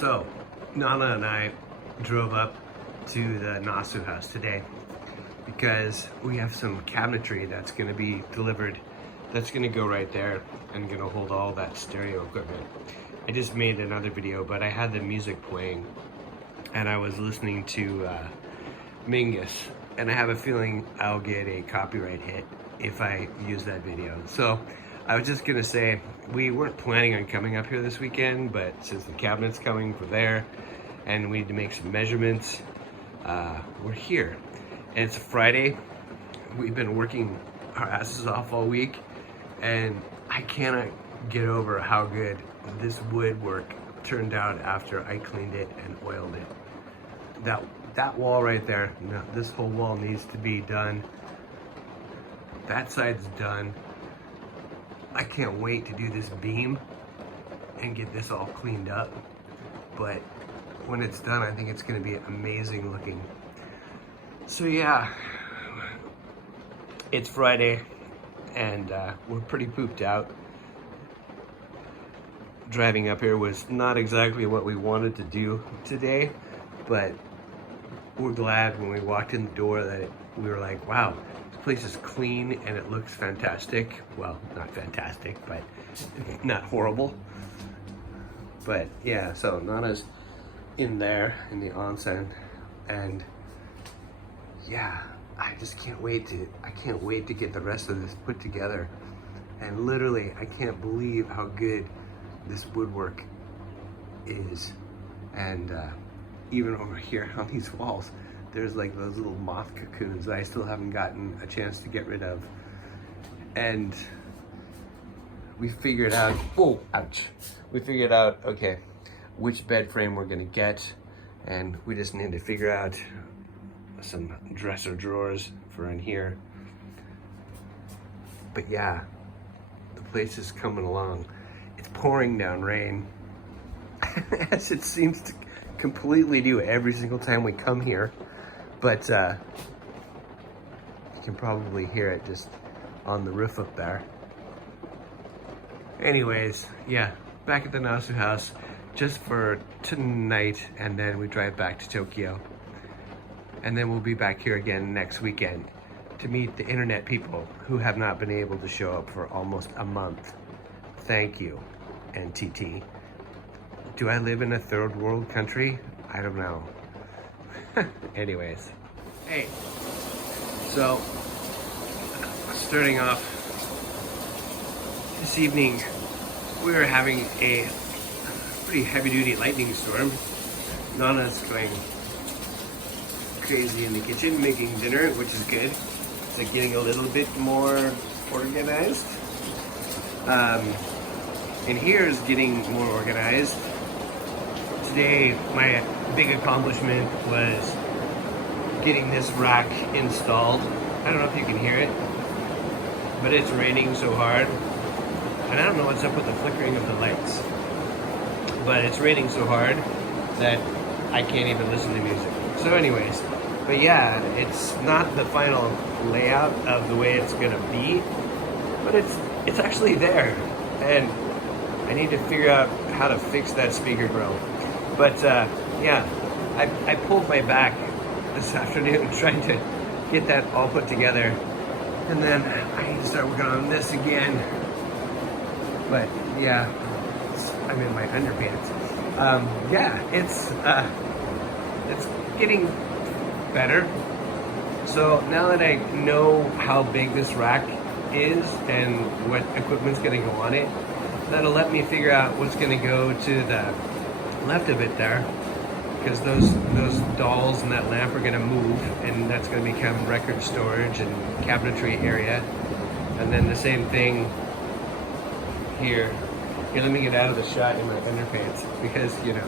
So, Nana and I drove up to the Nasu house today because we have some cabinetry that's going to be delivered. That's going to go right there and going to hold all that stereo equipment. I just made another video, but I had the music playing and I was listening to Mingus, and I have a feeling I'll get a copyright hit if I use that video. So I was just gonna say, we weren't planning on coming up here this weekend, but since the cabinet's coming for there and we need to make some measurements, we're here. And it's a Friday. We've been working our asses off all week, and I cannot get over how good this woodwork turned out after I cleaned it and oiled it. That wall right there, no, this whole wall needs to be done. That side's done. I can't wait to do this beam and get this all cleaned up. But when it's done, I think it's gonna be amazing looking. So yeah, it's Friday and we're pretty pooped out. Driving up here was not exactly what we wanted to do today, but we're glad when we walked in the door that we were like, wow, this place is clean and it looks fantastic. Well, not fantastic, but not horrible. But yeah, so Nana's in there in the onsen, and yeah, I just can't wait to get the rest of this put together. And literally, I can't believe how good this woodwork is. And even over here on these walls, there's like those little moth cocoons that I still haven't gotten a chance to get rid of. And we figured out, oh, ouch. We figured out, okay, which bed frame we're gonna get. And we just need to figure out some dresser drawers for in here. But yeah, the place is coming along. It's pouring down rain, as it seems to completely do every single time we come here. But you can probably hear it just on the roof up there. Anyways, yeah, back at the Nasu house just for tonight, and then we drive back to Tokyo. And then we'll be back here again next weekend to meet the internet people who have not been able to show up for almost a month. Thank you, NTT. Do I live in a third world country? I don't know. Anyways, hey, so starting off this evening, we were having a pretty heavy-duty lightning storm. Nana's going crazy in the kitchen making dinner, which is good. It's like getting a little bit more organized. And here is getting more organized. Today, my big accomplishment was getting this rack installed. I don't know if you can hear it, but it's raining so hard. And I don't know what's up with the flickering of the lights, but it's raining so hard that I can't even listen to music. So anyways, but yeah, it's not the final layout of the way it's gonna be, but it's actually there. And I need to figure out how to fix that speaker grill. But yeah, I pulled my back this afternoon trying to get that all put together. And then I need to start working on this again. But yeah, I'm in my underpants. Yeah, it's getting better. So now that I know how big this rack is and what equipment's gonna go on it, that'll let me figure out what's gonna go to the left of it there, because those dolls and that lamp are gonna move, and that's gonna become record storage and cabinetry area. And then the same thing here. Here, let me get out of the shot in my underpants, because you know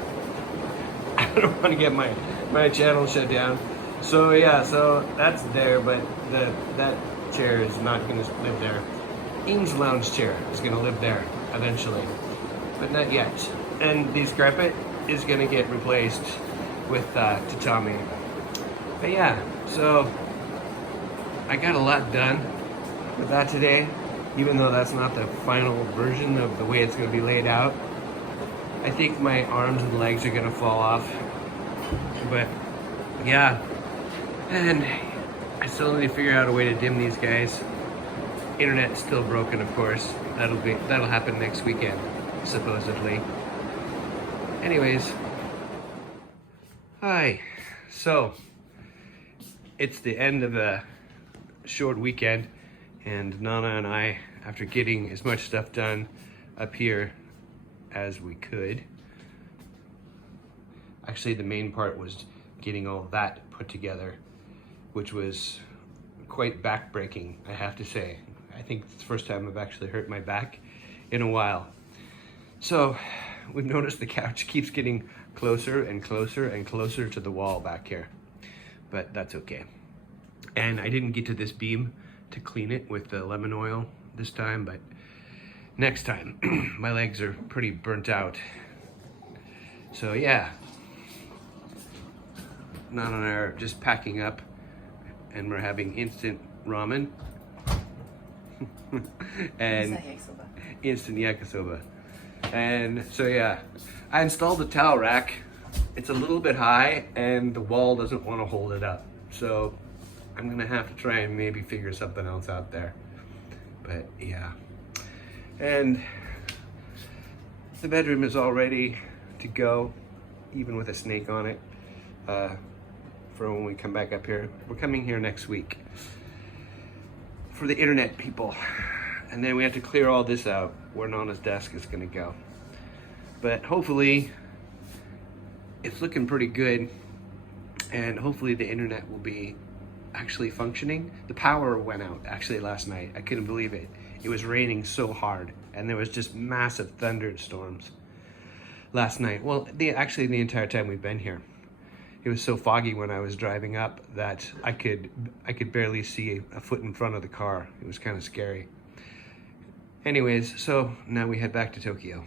I don't want to get my channel shut down. So yeah, so that's there, but that chair is not gonna live there. Ing's lounge chair is gonna live there eventually, but not yet. And the carpet is gonna get replaced with tatami. But yeah, so I got a lot done with that today, even though that's not the final version of the way it's gonna be laid out. I think my arms and legs are gonna fall off. But yeah, and I still need to figure out a way to dim these guys. Internet's still broken, of course. That'll happen next weekend, supposedly. Anyways, hi. So it's the end of the short weekend, and Nana and I, after getting as much stuff done up here as we could, actually the main part was getting all that put together, which was quite back-breaking, I have to say. I think it's the first time I've actually hurt my back in a while. So we've noticed the couch keeps getting closer and closer and closer to the wall back here, but that's okay. And I didn't get to this beam to clean it with the lemon oil this time, but next time. My legs are pretty burnt out. So yeah, Nana and I are just packing up, and we're having instant ramen and instant yakisoba. And so yeah, I installed the towel rack. It's a little bit high and the wall doesn't want to hold it up. So I'm gonna have to try and maybe figure something else out there. But yeah. And the bedroom is all ready to go, even with a snake on it, for when we come back up here. We're coming here next week for the internet people. And then we have to clear all this out where Nana's desk is gonna go. But hopefully it's looking pretty good, and hopefully the internet will be actually functioning. The power went out actually last night. I couldn't believe it. It was raining so hard, and there was just massive thunderstorms last night. Well, actually the entire time we've been here. It was so foggy when I was driving up that I could barely see a foot in front of the car. It was kind of scary. Anyways, so now we head back to Tokyo.